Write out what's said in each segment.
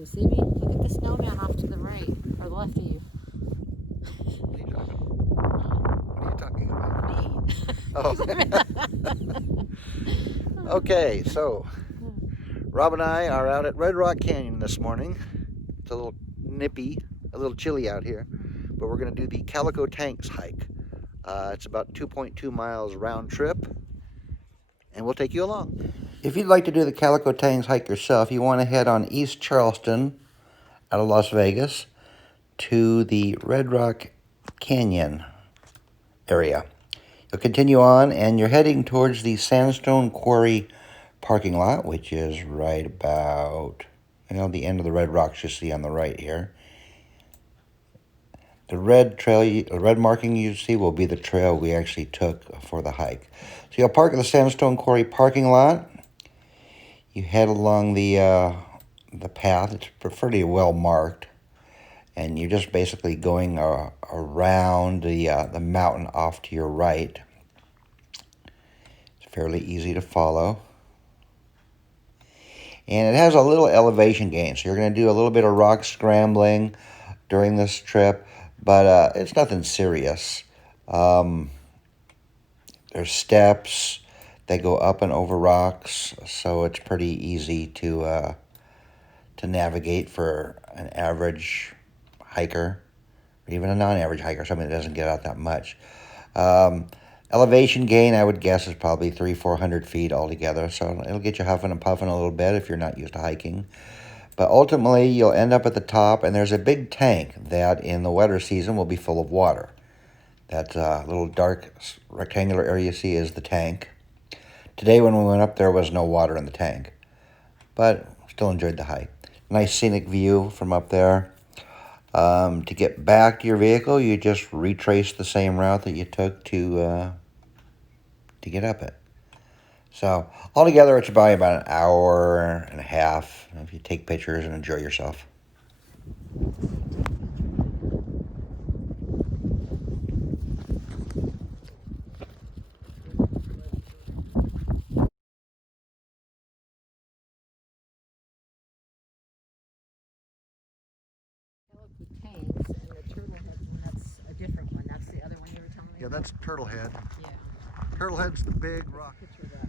Can you see me? Look at the snowman off to the right, or the left of you. What are you talking about? Me. Oh. Okay, so Rob and I are out at Redrock Canyon this morning. It's a little nippy, a little chilly out here, but we're going to do the Calico Tanks hike. It's about 2.2 miles round trip, and we'll take you along. If you'd like to do the Calico Tanks hike yourself, you want to head on East Charleston out of Las Vegas to the Redrock Canyon area. You'll continue on, and you're heading towards the Sandstone Quarry parking lot, which is right about, the end of the red rocks you see on the right here. The red marking you see will be the trail we actually took for the hike. So you'll park at the Sandstone Quarry parking lot. You head along the path. It's pretty well marked, and you're just basically going around the mountain off to your right. It's fairly easy to follow. And it has a little elevation gain, so you're going to do a little bit of rock scrambling during this trip, but it's nothing serious. There's steps that go up and over rocks, so it's pretty easy to navigate for an average hiker, or even a non-average hiker, somebody that doesn't get out that much. Elevation gain, I would guess, is probably 300-400 feet altogether, so it'll get you huffing and puffing a little bit if you're not used to hiking. But ultimately, you'll end up at the top, and there's a big tank that in the wetter season will be full of water. That little dark rectangular area you see is the tank. Today when we went up, there was no water in the tank, but still enjoyed the hike. Nice scenic view from up there. To get back to your vehicle, you just retrace the same route that you took to get up it. So altogether, it's probably about an hour and a half if you take pictures and enjoy yourself. Tanks and the Trailhead one, that's a different one. That's the other one you were telling me Yeah, about? that's Trailhead. Yeah. Trailhead's the big rock. Picture that.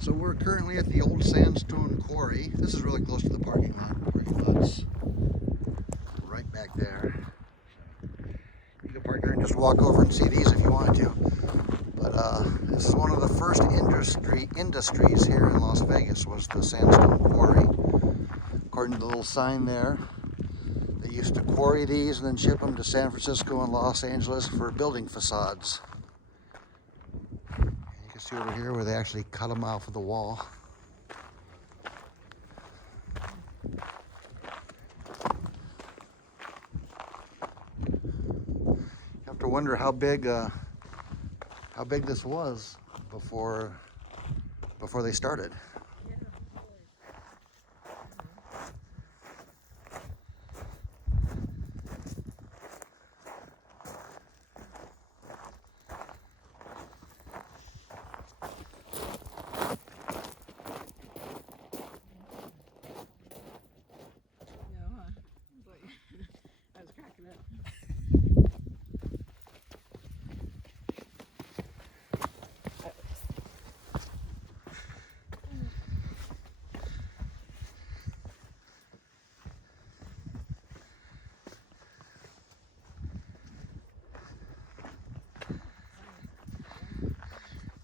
So we're currently at the old Sandstone Quarry. This is really close to the parking lot. Parking lot's right back there. You can park there and just walk over and see these if you wanted to. But this is one of the first industries here in Las Vegas, was the Sandstone Quarry. According to the little sign there, they used to quarry these and then ship them to San Francisco and Los Angeles for building facades. And you can see over here where they actually cut them off of the wall. You have to wonder how big this was before they started. I was cracking up.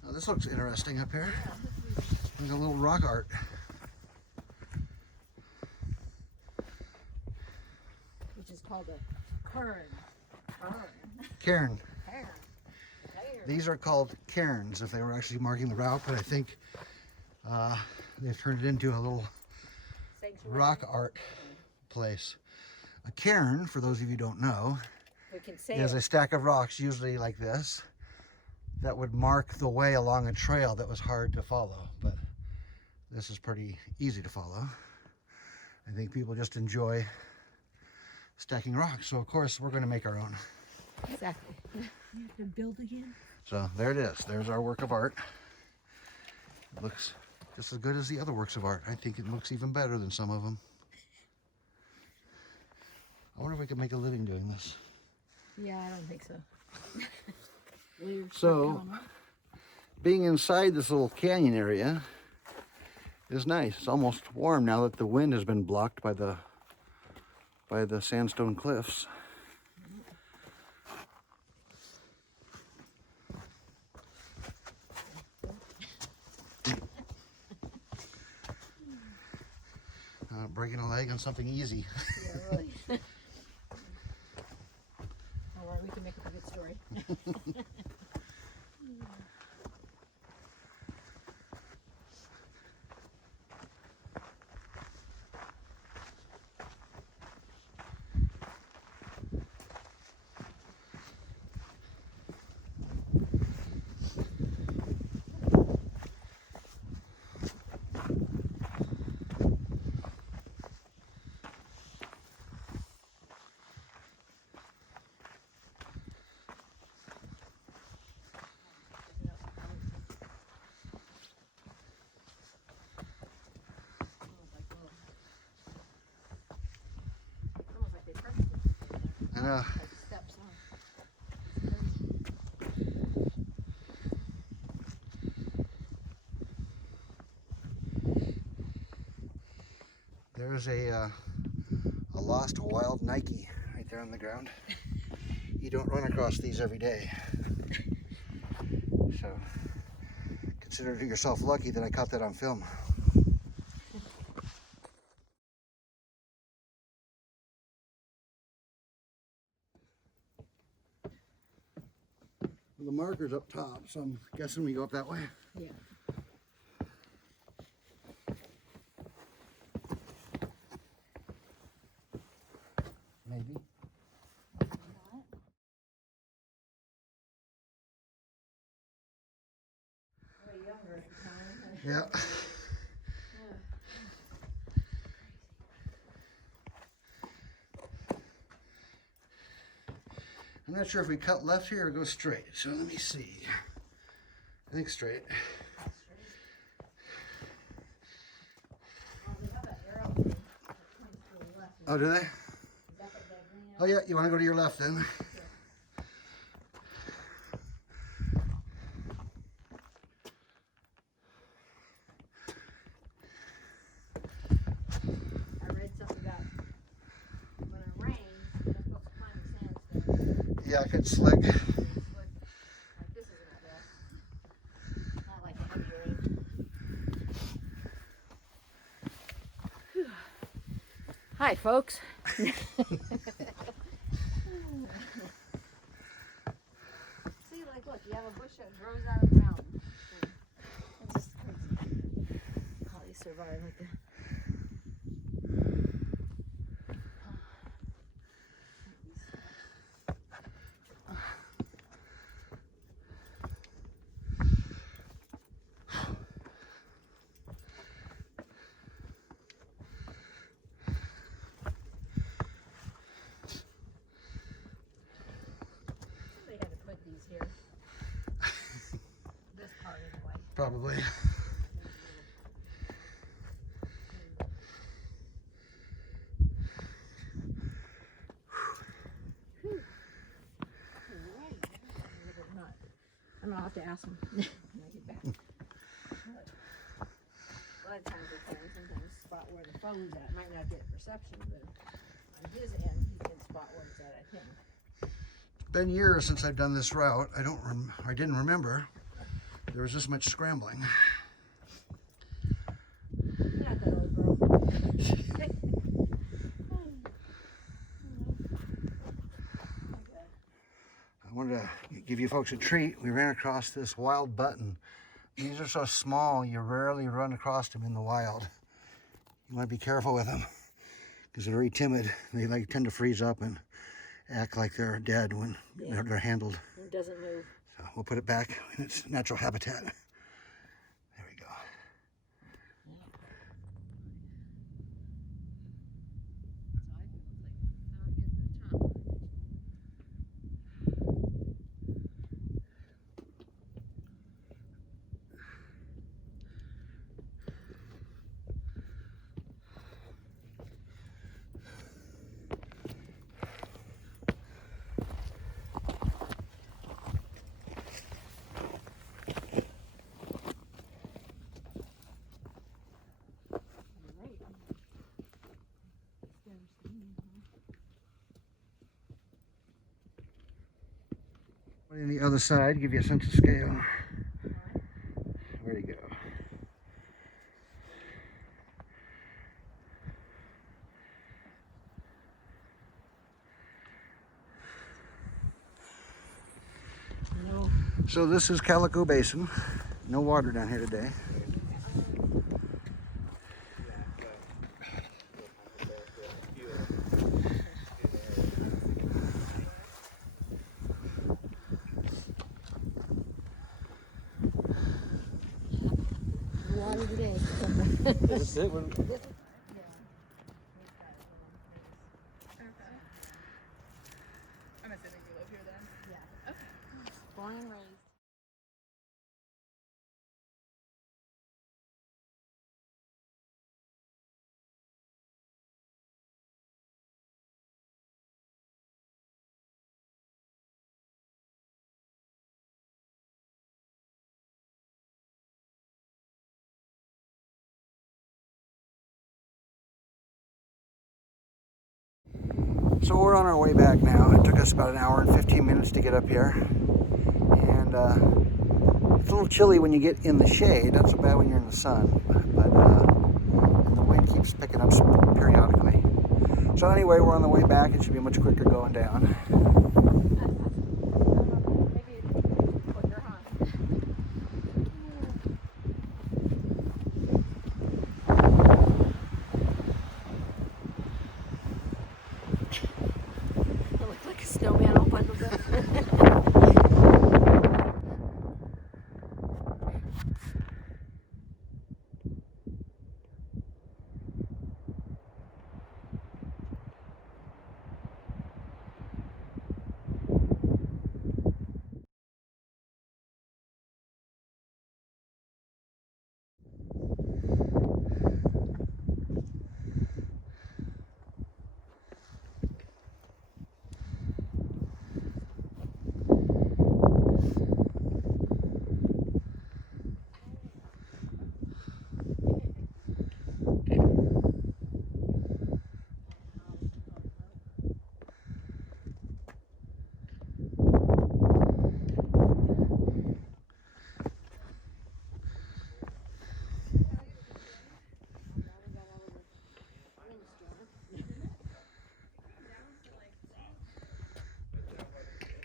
Now this looks interesting up here. There's a little rock art. Which is called a cairn. Cairn. These are called cairns if they were actually marking the route, but I think they've turned it into a little rock art place. A cairn, for those of you who don't know, is a stack of rocks, usually like this, that would mark the way along a trail that was hard to follow. But this is pretty easy to follow. I think people just enjoy stacking rocks, so of course we're going to make our own. Exactly. You have to build again. So there it is. There's our work of art. It looks just as good as the other works of art. I think it looks even better than some of them. I wonder if we could make a living doing this. Yeah, I don't think so. So, being inside this little canyon area is nice. It's almost warm now that the wind has been blocked by the sandstone cliffs. Breaking a leg on something easy. Yeah, really. Or we can make up a good story. I know. Steps, huh? There's a lost wild Nike right there on the ground. You don't run across these every day. So consider yourself lucky that I caught that on film. The marker's up top, so I'm guessing we go up that way. Yeah. Maybe. Way younger at the time. Yeah. I'm not sure if we cut left here or go straight, so let me see. I think straight. Oh, do they? Oh yeah, you want to go to your left then? I read something about when it rains, you're supposed to climb the sandstone. Yeah, it gets slick. Like this isn't that bad. Not like a heavy rain. Whew. Hi, folks. See, like, look, you have a bush that grows out of the mountain. It's just crazy how they survive like that. They had to put these here. This part anyway. Probably. I'm gonna have to ask him when I get back. A lot of times I can sometimes spot where the phone's at. Might not get reception, but on his end, he can spot where it's at, I think. It's been years since I've done this route. I didn't remember there was this much scrambling. You're not that old, bro. I wanted to give you folks a treat. We ran across this wild button. These are so small, you rarely run across them in the wild. You want to be careful with them because they're very timid. They tend to freeze up and act like they're dead when they're handled. It doesn't move. So we'll put it back in its natural habitat. There we go. the other side, give you a sense of scale. Where'd he go? No. So this is Calico Basin. No water down here today. Water today. Is it? I'm assuming you live here then? Yeah. Okay. Born and raised. So we're on our way back now. It took us about an hour and 15 minutes to get up here. And it's a little chilly when you get in the shade. Not so bad when you're in the sun. But and the wind keeps picking up periodically. So anyway, we're on the way back. It should be much quicker going down. Maybe it's quicker, huh? I look like a snowman all bundled up.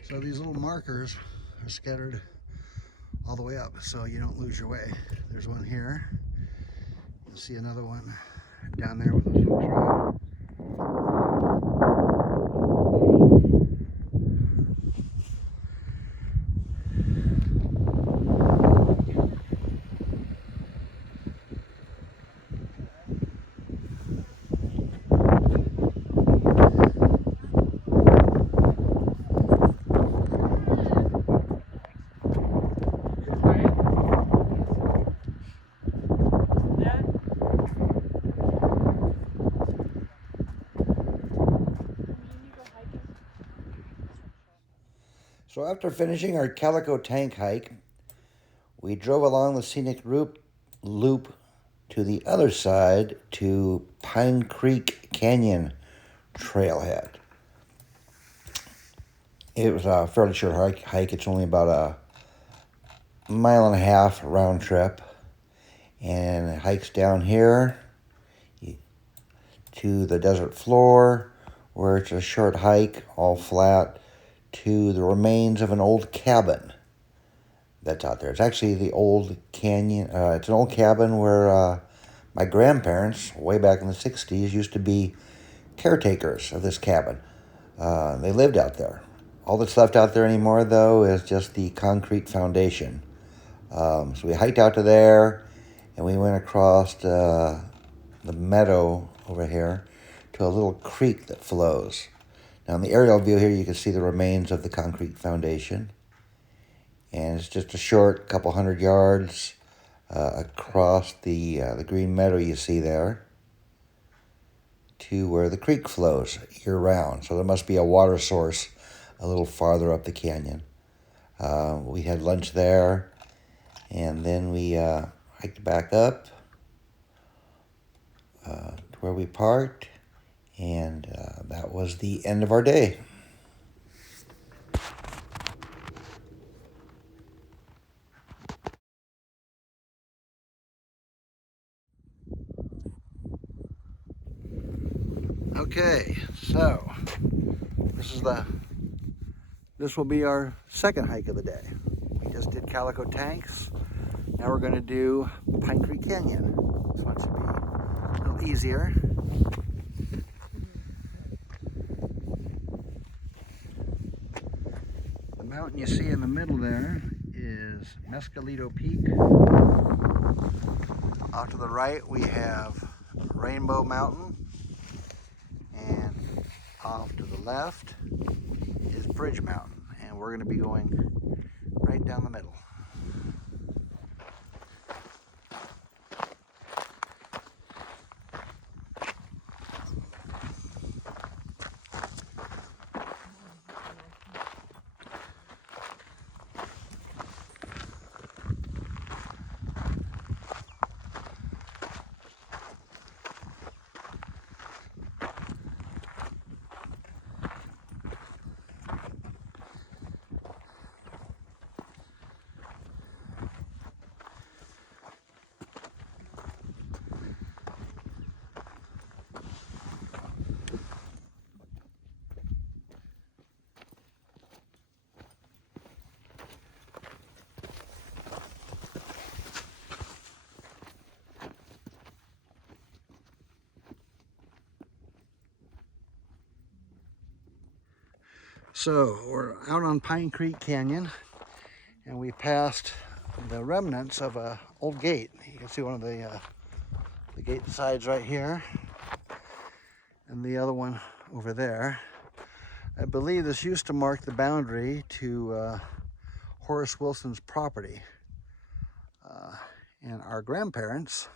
So these little markers are scattered all the way up so you don't lose your way. There's one here. You'll see another one down there with those hooks right. So after finishing our Calico tank hike, we drove along the scenic loop to the other side to Pine Creek Canyon Trailhead. It was a fairly short hike. It's only about a mile and a half round trip. And it hikes down here to the desert floor, where it's a short hike, all flat, to the remains of an old cabin that's out there. It's actually the old canyon. It's an old cabin where my grandparents, way back in the 60s, used to be caretakers of this cabin. They lived out there. All that's left out there anymore, though, is just the concrete foundation. So we hiked out to there, and we went across the meadow over here to a little creek that flows. Now, in the aerial view here, you can see the remains of the concrete foundation. And it's just a short couple hundred yards across the green meadow you see there to where the creek flows year-round. So there must be a water source a little farther up the canyon. We had lunch there, and then we hiked back up to where we parked, and that was the end of our day. Okay, so this will be our second hike of the day. We just did Calico Tanks. Now we're going to do Pine Creek Canyon. This one should be a little easier. The mountain you see in the middle there is Mescalito Peak. Off to the right we have Rainbow Mountain, and off to the left is Bridge Mountain, and we're going to be going right down the middle. So we're out on Pine Creek Canyon, and we passed the remnants of an old gate. You can see one of the gate sides right here, and the other one over there. I believe this used to mark the boundary to Horace Wilson's property. And our grandparents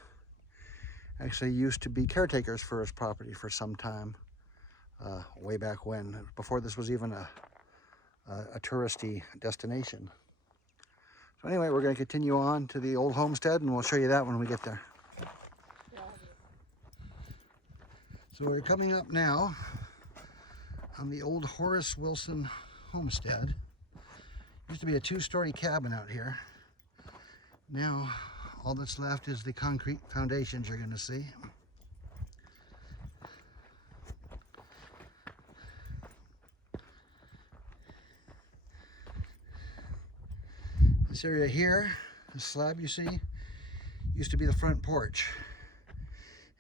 actually used to be caretakers for his property for some time, way back when, before this was even a touristy destination. So anyway, we're going to continue on to the old homestead, and we'll show you that when we get there. So we're coming up now on the old Horace Wilson homestead. Used to be a two-story cabin out here. Now all that's left is the concrete foundations you're going to see. This area here, the slab you see, used to be the front porch.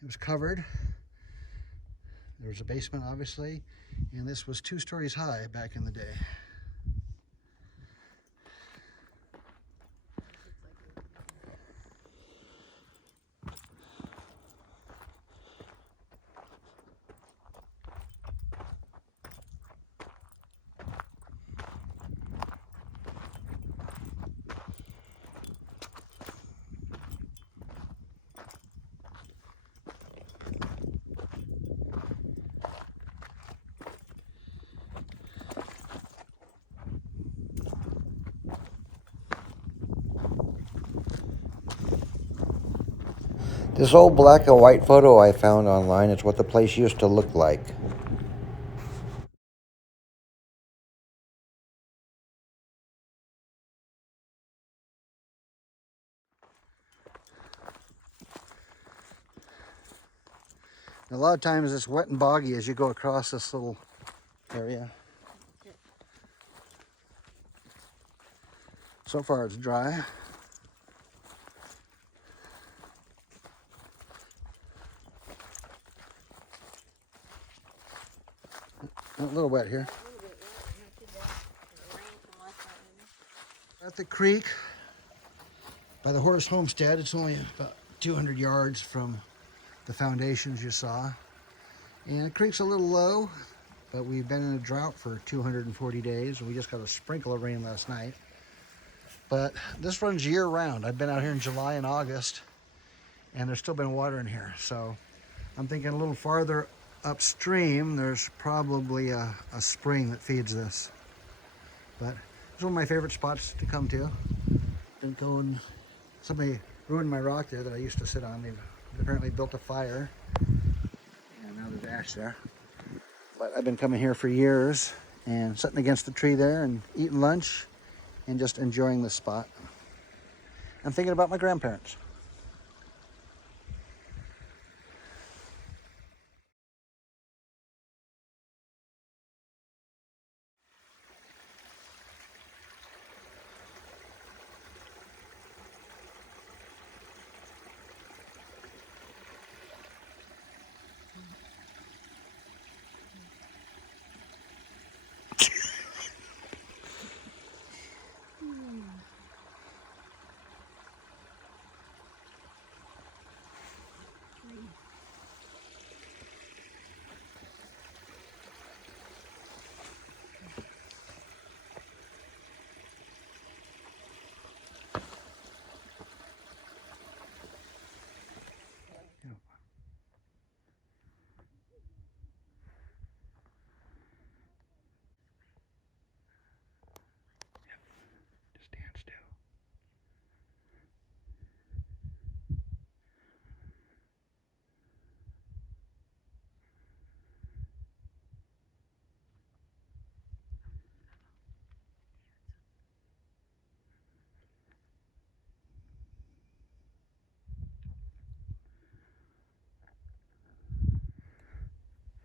It was covered. There was a basement, obviously, and this was 2 stories high back in the day. This old black and white photo I found online is what the place used to look like. A lot of times it's wet and boggy as you go across this little area. So far it's dry. A little wet here. At the creek by the Horace Homestead, it's only about 200 yards from the foundations you saw. And the creek's a little low, but we've been in a drought for 240 days, and we just got a sprinkle of rain last night. But this runs year round. I've been out here in July and August, and there's still been water in here. So I'm thinking a little farther upstream, there's probably a spring that feeds this. But it's one of my favorite spots to come to. Been going, somebody ruined my rock there that I used to sit on. They've apparently built a fire, and now there's ash there. But I've been coming here for years and sitting against the tree there and eating lunch and just enjoying this spot. I'm thinking about my grandparents.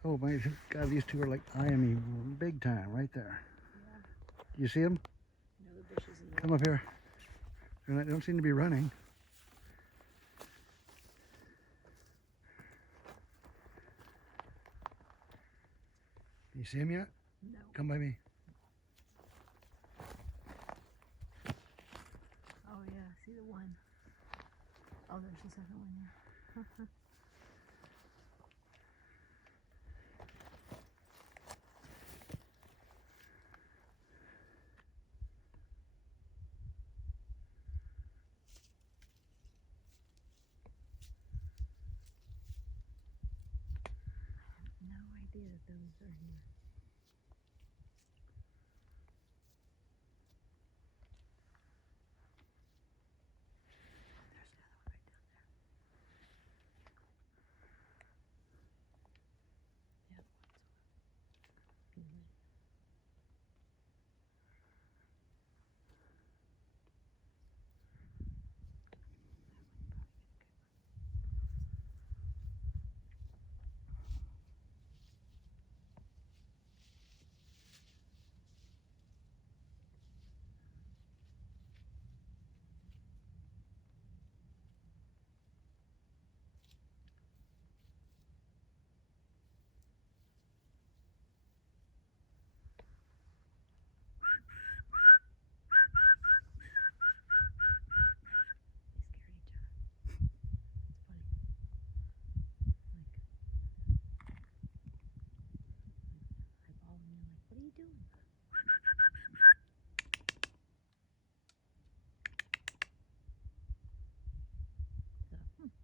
Oh my God, these two are like eyeing me big time right there. You see them? You know, the bushes in the Come up here. They don't seem to be running. You see them yet? No. Come by me. Oh yeah, I see the one. Oh, there's the second one. Yeah. No idea that those are here. There's another one right down there. Yeah, one's one. They scared each other. It's funny. Like, eyeball them, and they're like, what are you doing? So, it's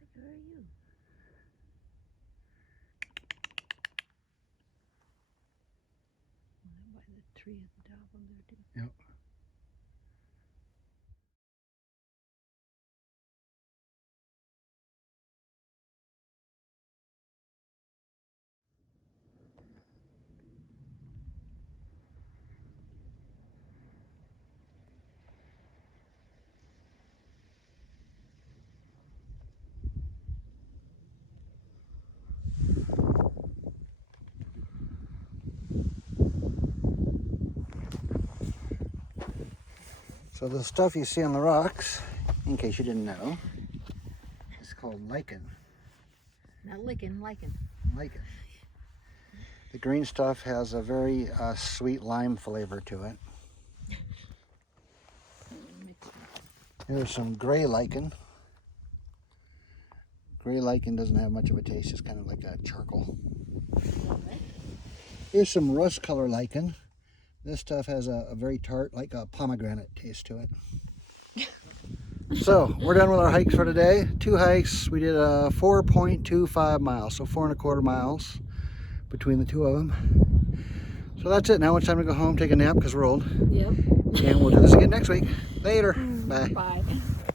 like, who are you? Well, by the tree at the top of there too. Yep. So the stuff you see on the rocks, in case you didn't know, is called lichen. Not licking, liking. Lichen. The green stuff has a very sweet lime flavor to it. Here's some gray lichen. Gray lichen doesn't have much of a taste, it's kind of like a charcoal. Here's some rust color lichen. This stuff has a very tart, like a pomegranate taste to it. So, we're done with our hikes for today. 2 hikes. We did 4.25 miles, so 4.25 miles between the two of them. So that's it. Now it's time to go home, take a nap because we're old. Yep. And we'll do this again next week. Later. Bye. Bye.